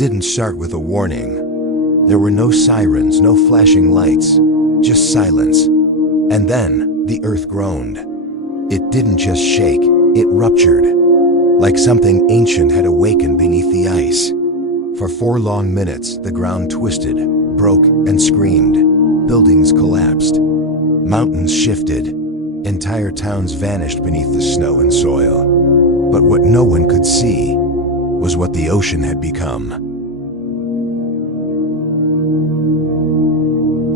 didn't start with a warning. There were no sirens, no flashing lights, just silence. And then the earth groaned. It didn't just shake, it ruptured, like something ancient had awakened beneath the ice. For 4 long minutes, the ground twisted, broke, and screamed. Buildings collapsed. Mountains shifted. Entire towns vanished beneath the snow and soil. But what no one could see was what the ocean had become.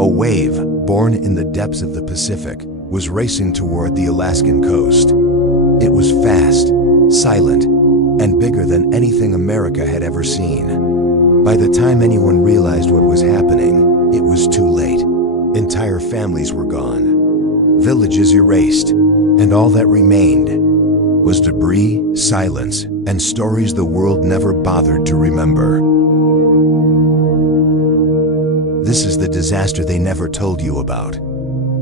A wave, born in the depths of the Pacific, was racing toward the Alaskan coast. It was fast, silent, and bigger than anything America had ever seen. By the time anyone realized what was happening, it was too late. Entire families were gone, villages erased, and all that remained was debris, silence, and stories the world never bothered to remember. This is the disaster they never told you about.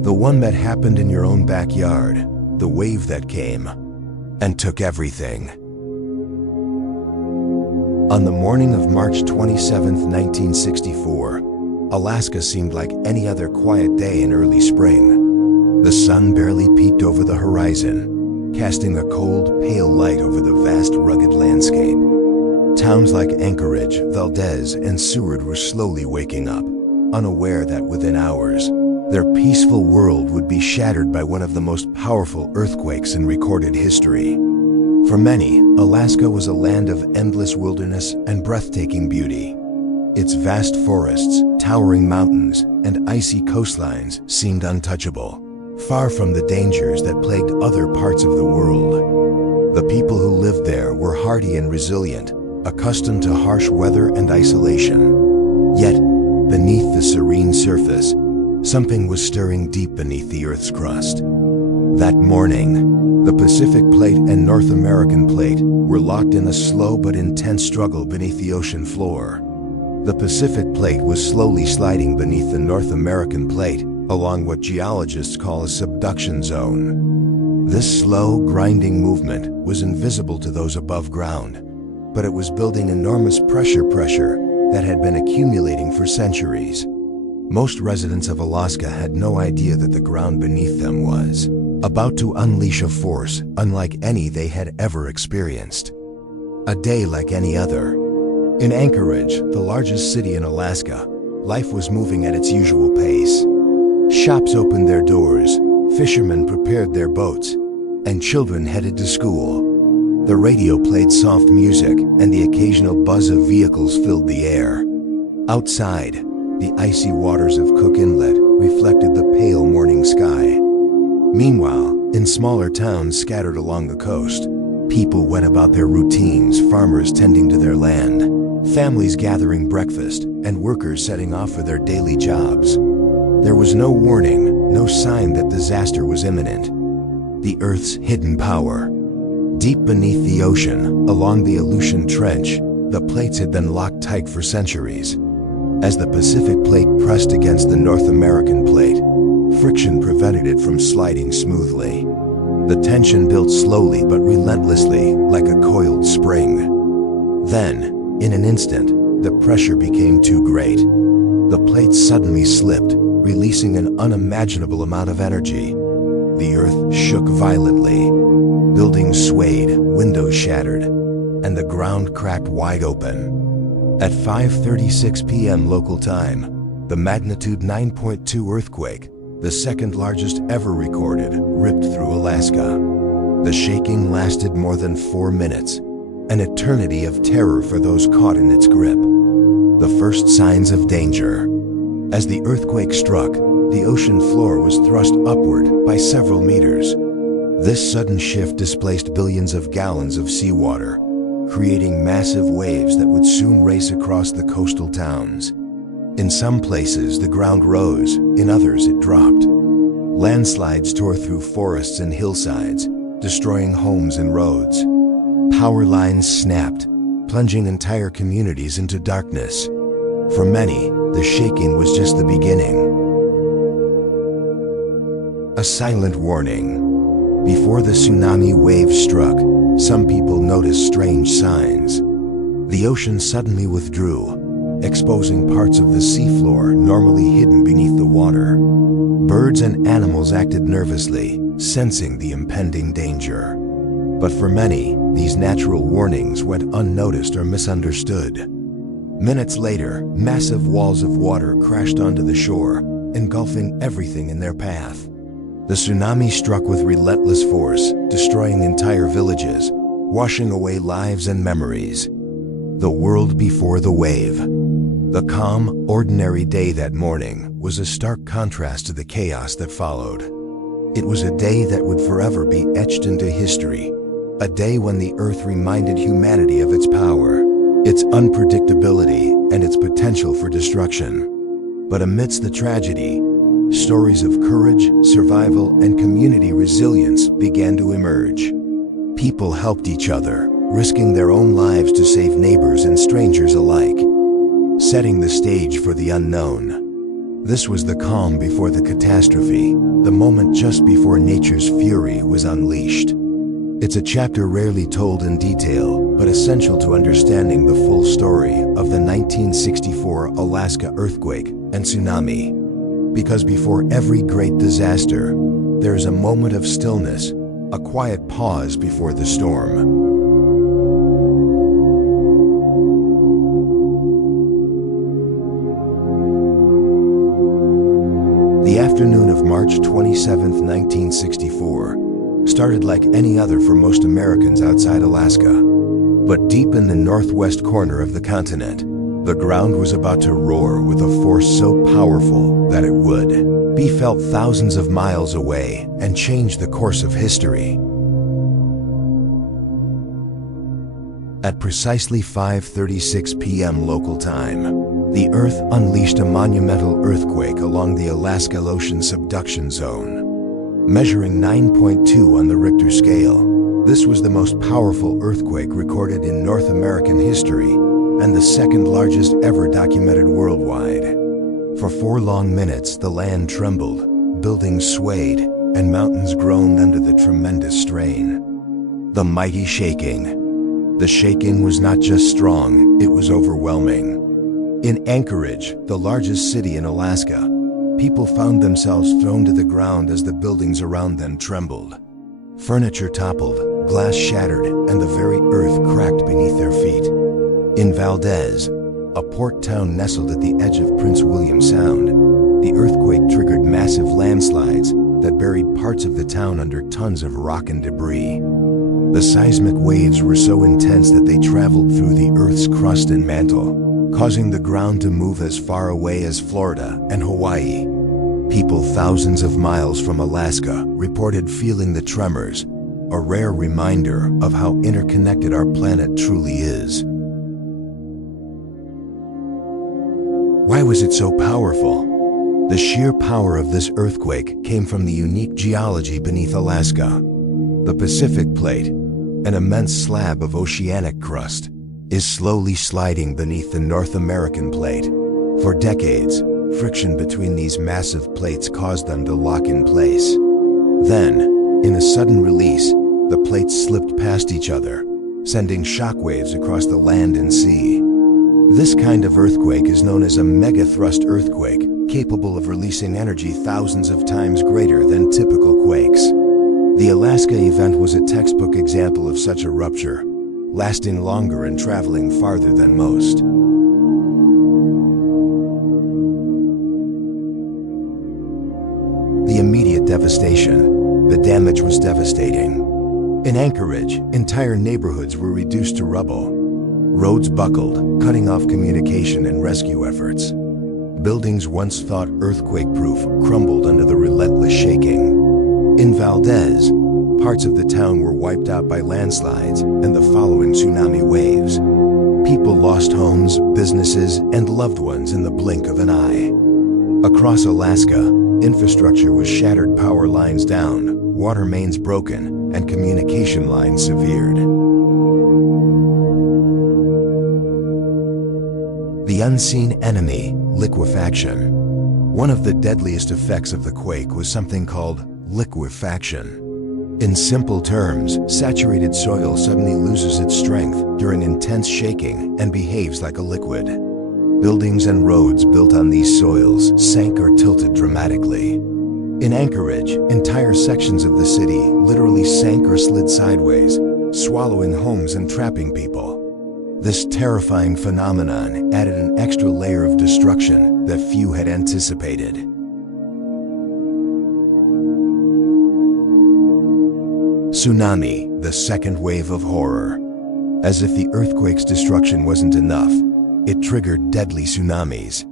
The one that happened in your own backyard, the wave that came and took everything. On the morning of March 27, 1964, Alaska seemed like any other quiet day in early spring. The sun barely peeked over the horizon, casting a cold, pale light over the vast, rugged landscape. Towns like Anchorage, Valdez, and Seward were slowly waking up, unaware that within hours, their peaceful world would be shattered by one of the most powerful earthquakes in recorded history. For many, Alaska was a land of endless wilderness and breathtaking beauty. Its vast forests, towering mountains, and icy coastlines seemed untouchable, far from the dangers that plagued other parts of the world. The people who lived there were hardy and resilient, accustomed to harsh weather and isolation. Yet, beneath the serene surface, something was stirring deep beneath the Earth's crust. That morning, the Pacific Plate and North American Plate were locked in a slow but intense struggle beneath the ocean floor. The Pacific Plate was slowly sliding beneath the North American Plate along what geologists call a subduction zone. This slow, grinding movement was invisible to those above ground, but it was building enormous pressure that had been accumulating for centuries. Most residents of Alaska had no idea that the ground beneath them was about to unleash a force unlike any they had ever experienced. A day like any other. In Anchorage, the largest city in Alaska, life was moving at its usual pace. Shops opened their doors, fishermen prepared their boats, and children headed to school. The radio played soft music, and the occasional buzz of vehicles filled the air. Outside, the icy waters of Cook Inlet reflected the pale morning sky. Meanwhile, in smaller towns scattered along the coast, people went about their routines, farmers tending to their land, families gathering breakfast, and workers setting off for their daily jobs. There was no warning, no sign that disaster was imminent. The Earth's hidden power. Deep beneath the ocean, along the Aleutian Trench, the plates had been locked tight for centuries. As the Pacific Plate pressed against the North American Plate, friction prevented it from sliding smoothly. The tension built slowly but relentlessly, like a coiled spring. Then, in an instant, the pressure became too great. The plate suddenly slipped, releasing an unimaginable amount of energy. The Earth shook violently. Buildings swayed, windows shattered, and the ground cracked wide open. At 5:36 p.m. local time, the magnitude 9.2 earthquake, the second largest ever recorded, ripped through Alaska. The shaking lasted more than 4 minutes, an eternity of terror for those caught in its grip. The first signs of danger. As the earthquake struck, the ocean floor was thrust upward by several meters. This sudden shift displaced billions of gallons of seawater, creating massive waves that would soon race across the coastal towns. In some places, the ground rose, in others it dropped. Landslides tore through forests and hillsides, destroying homes and roads. Power lines snapped, plunging entire communities into darkness. For many, the shaking was just the beginning. A silent warning. Before the tsunami wave struck, some people noticed strange signs. The ocean suddenly withdrew, exposing parts of the seafloor normally hidden beneath the water. Birds and animals acted nervously, sensing the impending danger. But for many, these natural warnings went unnoticed or misunderstood. Minutes later, massive walls of water crashed onto the shore, engulfing everything in their path. The tsunami struck with relentless force, destroying entire villages, washing away lives and memories. The world before the wave. The calm, ordinary day that morning was a stark contrast to the chaos that followed. It was a day that would forever be etched into history, a day when the Earth reminded humanity of its power, its unpredictability, and its potential for destruction. But amidst the tragedy, stories of courage, survival, and community resilience began to emerge. People helped each other, risking their own lives to save neighbors and strangers alike, setting the stage for the unknown. This was the calm before the catastrophe, the moment just before nature's fury was unleashed. It's a chapter rarely told in detail, but essential to understanding the full story of the 1964 Alaska earthquake and tsunami. Because before every great disaster, there's a moment of stillness, a quiet pause before the storm. The afternoon of March 27, 1964, started like any other for most Americans outside Alaska. But deep in the northwest corner of the continent, the ground was about to roar with a force so powerful that it would be felt thousands of miles away and change the course of history. At precisely 5:36 p.m. local time, the Earth unleashed a monumental earthquake along the Alaska Ocean subduction zone. Measuring 9.2 on the Richter scale, this was the most powerful earthquake recorded in North American history and the second largest ever documented worldwide. For 4 long minutes, the land trembled, buildings swayed, and mountains groaned under the tremendous strain. The mighty shaking. The shaking was not just strong, it was overwhelming. In Anchorage, the largest city in Alaska, people found themselves thrown to the ground as the buildings around them trembled. Furniture toppled, glass shattered, and the very earth cracked beneath their feet. In Valdez, a port town nestled at the edge of Prince William Sound, the earthquake triggered massive landslides that buried parts of the town under tons of rock and debris. The seismic waves were so intense that they traveled through the Earth's crust and mantle, causing the ground to move as far away as Florida and Hawaii. People thousands of miles from Alaska reported feeling the tremors, a rare reminder of how interconnected our planet truly is. Why was it so powerful? The sheer power of this earthquake came from the unique geology beneath Alaska. The Pacific Plate, an immense slab of oceanic crust, is slowly sliding beneath the North American plate. For decades, friction between these massive plates caused them to lock in place. Then, in a sudden release, the plates slipped past each other, sending shockwaves across the land and sea. This kind of earthquake is known as a megathrust earthquake, capable of releasing energy thousands of times greater than typical quakes. The Alaska event was a textbook example of such a rupture, lasting longer and traveling farther than most. The immediate devastation. The damage was devastating. In Anchorage, entire neighborhoods were reduced to rubble. Roads buckled, cutting off communication and rescue efforts. Buildings once thought earthquake-proof crumbled under the relentless shaking. In Valdez, parts of the town were wiped out by landslides and the following tsunami waves. People lost homes, businesses, and loved ones in the blink of an eye. Across Alaska, infrastructure was shattered, power lines down, water mains broken, and communication lines severed. The unseen enemy, liquefaction. One of the deadliest effects of the quake was something called liquefaction. In simple terms, saturated soil suddenly loses its strength during intense shaking and behaves like a liquid. Buildings and roads built on these soils sank or tilted dramatically. In Anchorage, entire sections of the city literally sank or slid sideways, swallowing homes and trapping people. This terrifying phenomenon added an extra layer of destruction that few had anticipated. Tsunami, the second wave of horror. As if the earthquake's destruction wasn't enough, it triggered deadly tsunamis.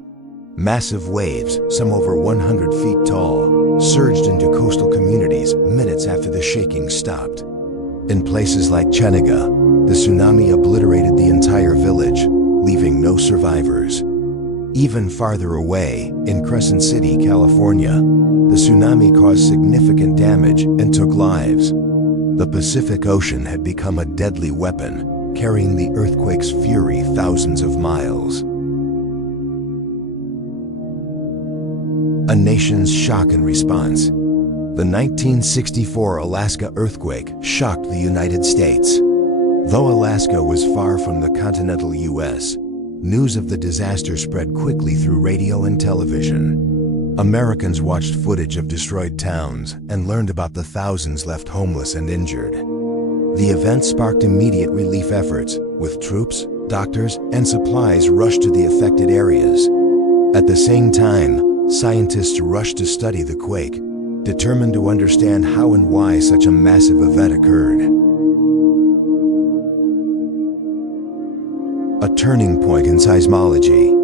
Massive waves, some over 100 feet tall, surged into coastal communities minutes after the shaking stopped. In places like Chenega, the tsunami obliterated the entire village, leaving no survivors. Even farther away, in Crescent City, California, the tsunami caused significant damage and took lives. The Pacific Ocean had become a deadly weapon, carrying the earthquake's fury thousands of miles. A nation's shock and response. The 1964 Alaska earthquake shocked the United States. Though Alaska was far from the continental U.S., news of the disaster spread quickly through radio and television. Americans watched footage of destroyed towns and learned about the thousands left homeless and injured. The event sparked immediate relief efforts, with troops, doctors, and supplies rushed to the affected areas. At the same time, scientists rushed to study the quake, determined to understand how and why such a massive event occurred. A turning point in seismology.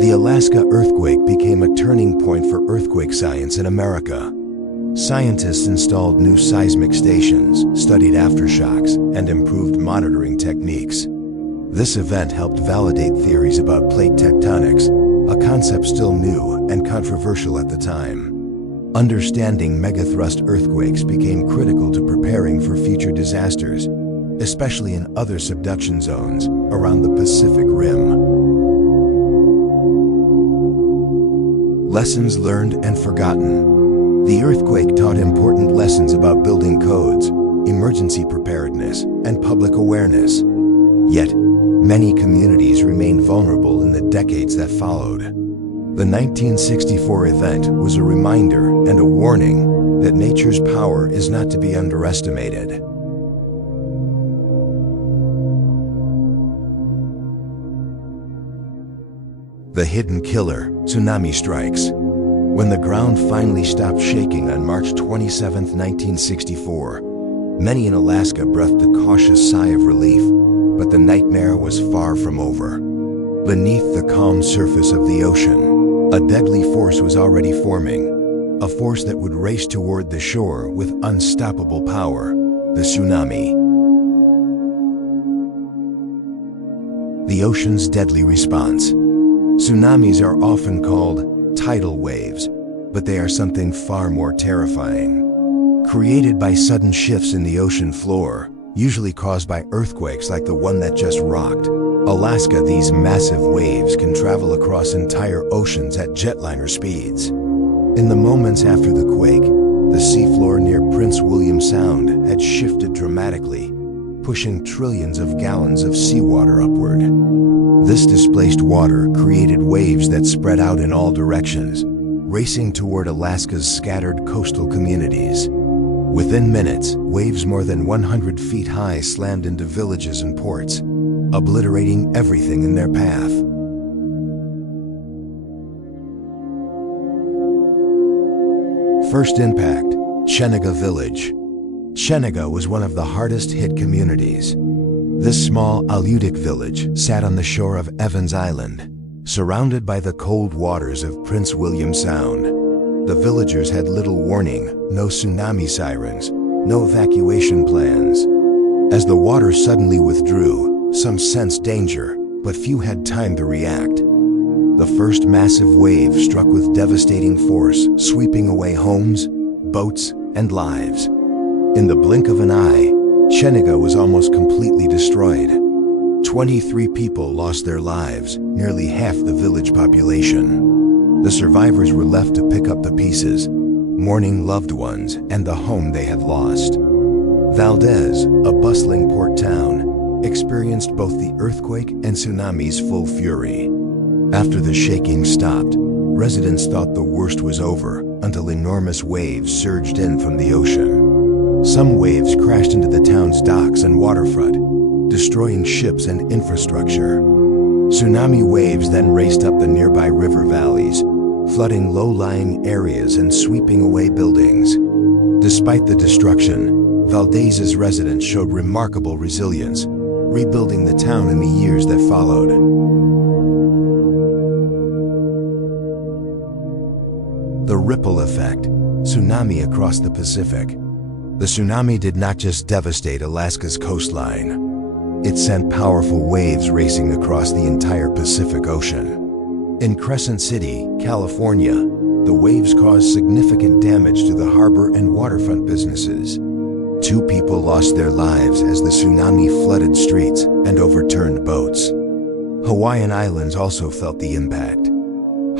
The Alaska earthquake became a turning point for earthquake science in America. Scientists installed new seismic stations, studied aftershocks, and improved monitoring techniques. This event helped validate theories about plate tectonics, a concept still new and controversial at the time. Understanding megathrust earthquakes became critical to preparing for future disasters, especially in other subduction zones around the Pacific Rim. Lessons learned and forgotten. The earthquake taught important lessons about building codes, emergency preparedness, and public awareness. Yet, many communities remained vulnerable in the decades that followed. The 1964 event was a reminder and a warning that nature's power is not to be underestimated. The hidden killer, tsunami strikes. When the ground finally stopped shaking on March 27, 1964, many in Alaska breathed a cautious sigh of relief, but the nightmare was far from over. Beneath the calm surface of the ocean, a deadly force was already forming, a force that would race toward the shore with unstoppable power, the tsunami. The ocean's deadly response. Tsunamis are often called tidal waves, but they are something far more terrifying. Created by sudden shifts in the ocean floor, usually caused by earthquakes like the one that just rocked Alaska, these massive waves can travel across entire oceans at jetliner speeds. In the moments after the quake, the seafloor near Prince William Sound had shifted dramatically, pushing trillions of gallons of seawater upward. This displaced water created waves that spread out in all directions, racing toward Alaska's scattered coastal communities. Within minutes, waves more than 100 feet high slammed into villages and ports, obliterating everything in their path. First impact, Chenega Village. Chenega was one of the hardest hit communities. This small Aleutic village sat on the shore of Evans Island, surrounded by the cold waters of Prince William Sound. The villagers had little warning, no tsunami sirens, no evacuation plans. As the water suddenly withdrew, some sensed danger, but few had time to react. The first massive wave struck with devastating force, sweeping away homes, boats, and lives. In the blink of an eye, Chenega was almost completely destroyed. 23 people lost their lives, nearly half the village population. The survivors were left to pick up the pieces, mourning loved ones and the home they had lost. Valdez, a bustling port town, experienced both the earthquake and tsunami's full fury. After the shaking stopped, residents thought the worst was over until enormous waves surged in from the ocean. Some waves crashed into the town's docks and waterfront, destroying ships and infrastructure. Tsunami waves then raced up the nearby river valleys, flooding low-lying areas and sweeping away buildings. Despite the destruction, Valdez's residents showed remarkable resilience, rebuilding the town in the years that followed. The ripple effect, tsunami across the Pacific. The tsunami did not just devastate Alaska's coastline. It sent powerful waves racing across the entire Pacific Ocean. In Crescent City, California, the waves caused significant damage to the harbor and waterfront businesses. 2 people lost their lives as the tsunami flooded streets and overturned boats. Hawaiian Islands also felt the impact.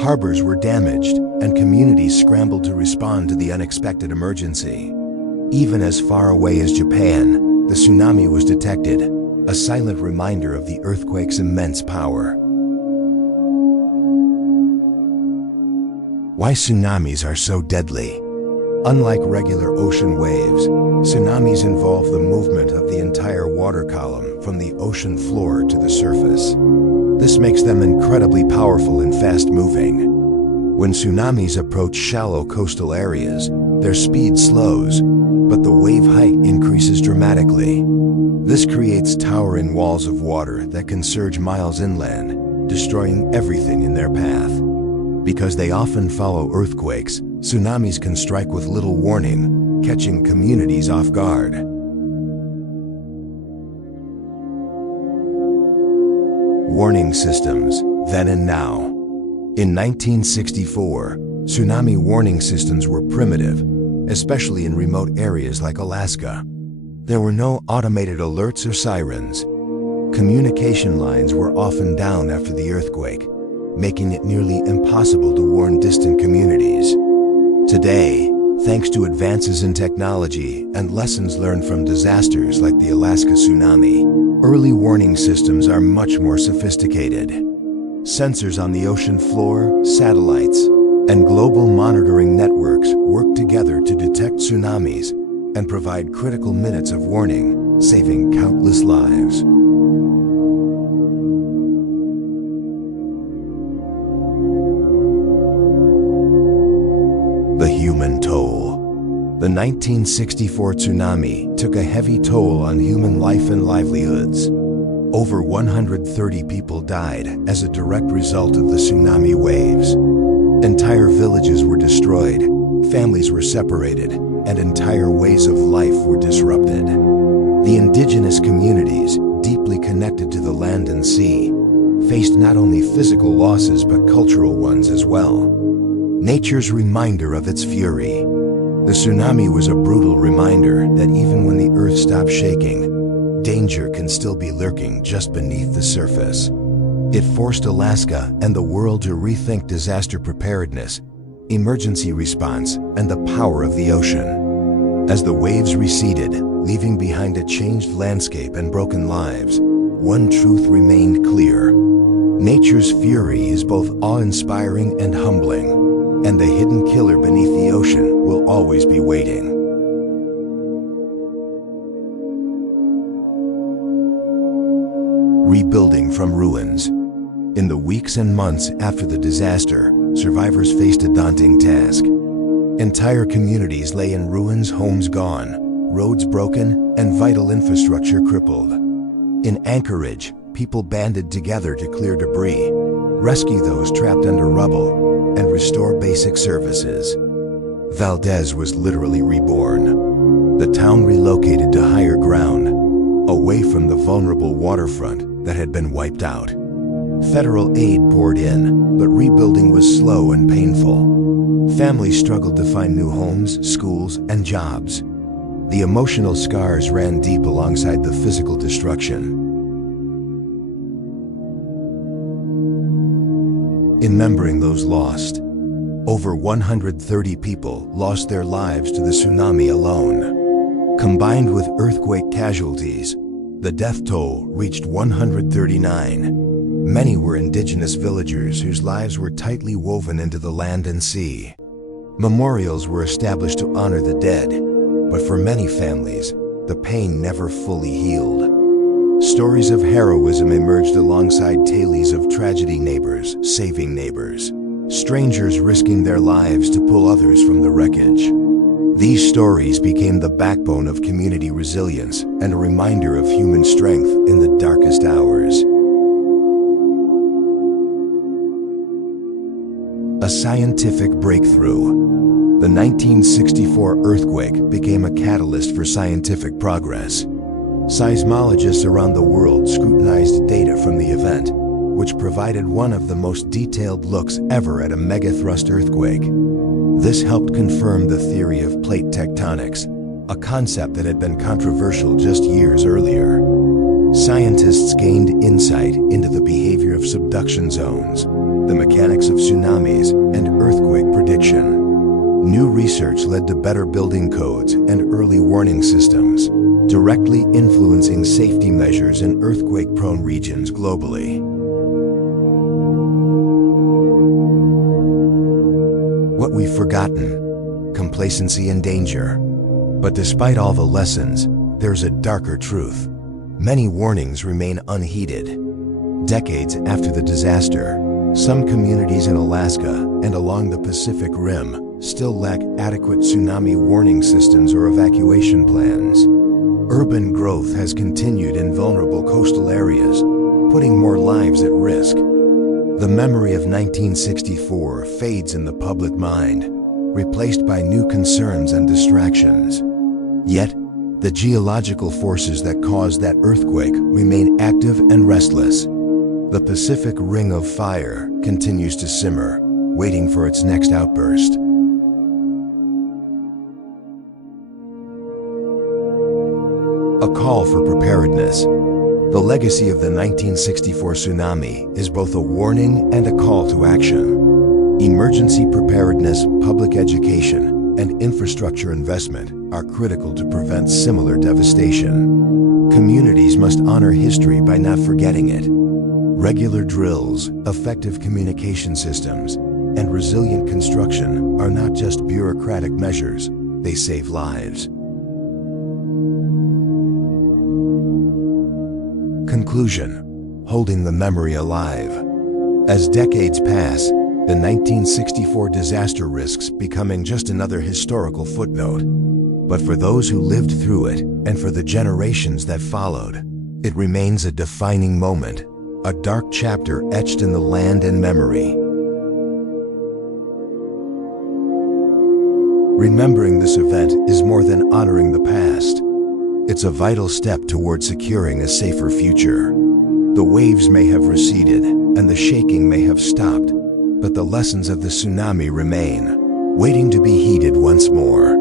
Harbors were damaged, and communities scrambled to respond to the unexpected emergency. Even as far away as Japan, the tsunami was detected, a silent reminder of the earthquake's immense power. Why tsunamis are so deadly? Unlike regular ocean waves, tsunamis involve the movement of the entire water column from the ocean floor to the surface. This makes them incredibly powerful and fast-moving. When tsunamis approach shallow coastal areas, their speed slows, but the wave height increases dramatically. This creates towering walls of water that can surge miles inland, destroying everything in their path. Because they often follow earthquakes, tsunamis can strike with little warning, catching communities off guard. Warning systems, then and now. In 1964, tsunami warning systems were primitive, especially in remote areas like Alaska. There were no automated alerts or sirens. Communication lines were often down after the earthquake, making it nearly impossible to warn distant communities. Today, thanks to advances in technology and lessons learned from disasters like the Alaska tsunami, early warning systems are much more sophisticated. Sensors on the ocean floor, satellites, and global monitoring networks work together to detect tsunamis and provide critical minutes of warning, saving countless lives. The human toll. The 1964 tsunami took a heavy toll on human life and livelihoods. Over 130 people died as a direct result of the tsunami waves. Entire villages were destroyed, families were separated, and entire ways of life were disrupted. The indigenous communities, deeply connected to the land and sea, faced not only physical losses but cultural ones as well. Nature's reminder of its fury. The tsunami was a brutal reminder that even when the earth stops shaking, danger can still be lurking just beneath the surface. It forced Alaska and the world to rethink disaster preparedness, emergency response, and the power of the ocean. As the waves receded, leaving behind a changed landscape and broken lives, one truth remained clear. Nature's fury is both awe-inspiring and humbling, and the hidden killer beneath the ocean will always be waiting. Rebuilding from ruins. In the weeks and months after the disaster, survivors faced a daunting task. Entire communities lay in ruins, homes gone, roads broken, and vital infrastructure crippled. In Anchorage, people banded together to clear debris, rescue those trapped under rubble, and restore basic services. Valdez was literally reborn. The town relocated to higher ground, away from the vulnerable waterfront that had been wiped out. Federal aid poured in, but rebuilding was slow and painful. Families struggled to find new homes, schools, and jobs. The emotional scars ran deep alongside the physical destruction. Remembering those lost, over 130 people lost their lives to the tsunami alone. Combined with earthquake casualties, the death toll reached 139. Many were indigenous villagers whose lives were tightly woven into the land and sea. Memorials were established to honor the dead, but for many families, the pain never fully healed. Stories of heroism emerged alongside tales of tragedy, neighbors saving neighbors, strangers risking their lives to pull others from the wreckage. These stories became the backbone of community resilience and a reminder of human strength in the darkest hours. A scientific breakthrough. The 1964 earthquake became a catalyst for scientific progress. Seismologists around the world scrutinized data from the event, which provided one of the most detailed looks ever at a megathrust earthquake. This helped confirm the theory of plate tectonics, a concept that had been controversial just years earlier. Scientists gained insight into the behavior of subduction zones, the mechanics of tsunamis, and earthquake prediction. New research led to better building codes and early warning systems, directly influencing safety measures in earthquake-prone regions globally. What we've forgotten: complacency and danger. But despite all the lessons, there's a darker truth. Many warnings remain unheeded. Decades after the disaster, some communities in Alaska and along the Pacific Rim still lack adequate tsunami warning systems or evacuation plans. Urban growth has continued in vulnerable coastal areas, putting more lives at risk. The memory of 1964 fades in the public mind, replaced by new concerns and distractions. Yet, the geological forces that caused that earthquake remain active and restless. The Pacific Ring of Fire continues to simmer, waiting for its next outburst. A call for preparedness. The legacy of the 1964 tsunami is both a warning and a call to action. Emergency preparedness, public education, and infrastructure investment are critical to prevent similar devastation. Communities must honor history by not forgetting it. Regular drills, effective communication systems, and resilient construction are not just bureaucratic measures, they save lives. Conclusion: holding the memory alive. As decades pass, the 1964 disaster risks becoming just another historical footnote. But for those who lived through it, and for the generations that followed, it remains a defining moment, a dark chapter etched in the land and memory. Remembering this event is more than honoring the past. It's a vital step toward securing a safer future. The waves may have receded, and the shaking may have stopped, but the lessons of the tsunami remain, waiting to be heeded once more.